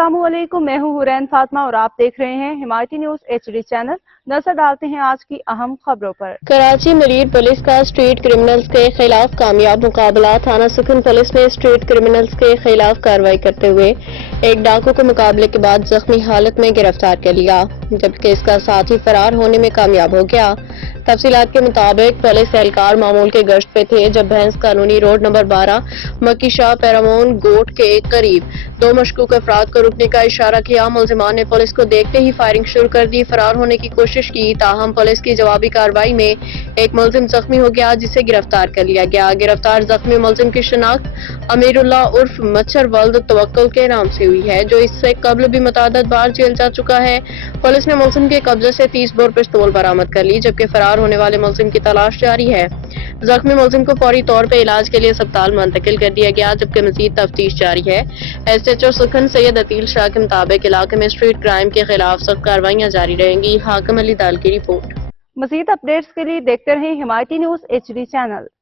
अस्सलामुअलैकुम, मैं हूँ हुरैन फातिमा और आप देख रहे हैं हिमायती न्यूज HD चैनल। नजर डालते हैं आज की अहम खबरों पर। कराची मरीर पुलिस का स्ट्रीट क्रिमिनल्स के खिलाफ कामयाब मुकाबला। थाना सुखन पुलिस ने स्ट्रीट क्रिमिनल्स के खिलाफ कार्रवाई करते हुए एक डाकू को मुकाबले के बाद जख्मी हालत में गिरफ्तार कर लिया, जबकि इसका साथी फरार होने में कामयाब हो गया। तफसीलात के मुताबिक पुलिस एहलकार मामूल के गश्त पे थे जब भैंस कॉलोनी रोड नंबर 12 मक्की शाह पैरामोन गोट के करीब दो मशकूक अफराद को रुकने का इशारा किया। मुलजिमान ने पुलिस को देखते ही फायरिंग शुरू कर दी, फरार होने की कोशिश की, ताहम पुलिस की जवाबी कार्रवाई में एक मुलजिम जख्मी हो गया जिसे गिरफ्तार कर लिया गया। गिरफ्तार जख्मी मुलजिम की शिनाख्त अमीरुल्लाह उर्फ मच्छर वल्द तवक्कुल के नाम से हुई है, जो इससे कबल भी मुतअद्दिद बार जेल जा चुका है। पुलिस ने मुलजिम के कब्जे से 30 बोर पिस्तौल बरामद कर ली, जबकि फरार होने वाले मुलजिम की तलाश जारी है। जख्मी मुलजिम को फौरी तौर पर इलाज के लिए अस्पताल मुंतकिल कर दिया गया, जबकि मजीद तफ्तीश जारी है। SHO सुखन सैयद अतील शाह के मुताबिक इलाके में स्ट्रीट क्राइम के खिलाफ सख्त कार्रवाइयां जारी रहेंगी। हाकिम अली दाल की रिपोर्ट। मजीद अपडेट्स के लिए देखते रहें हिमायती न्यूज HD चैनल।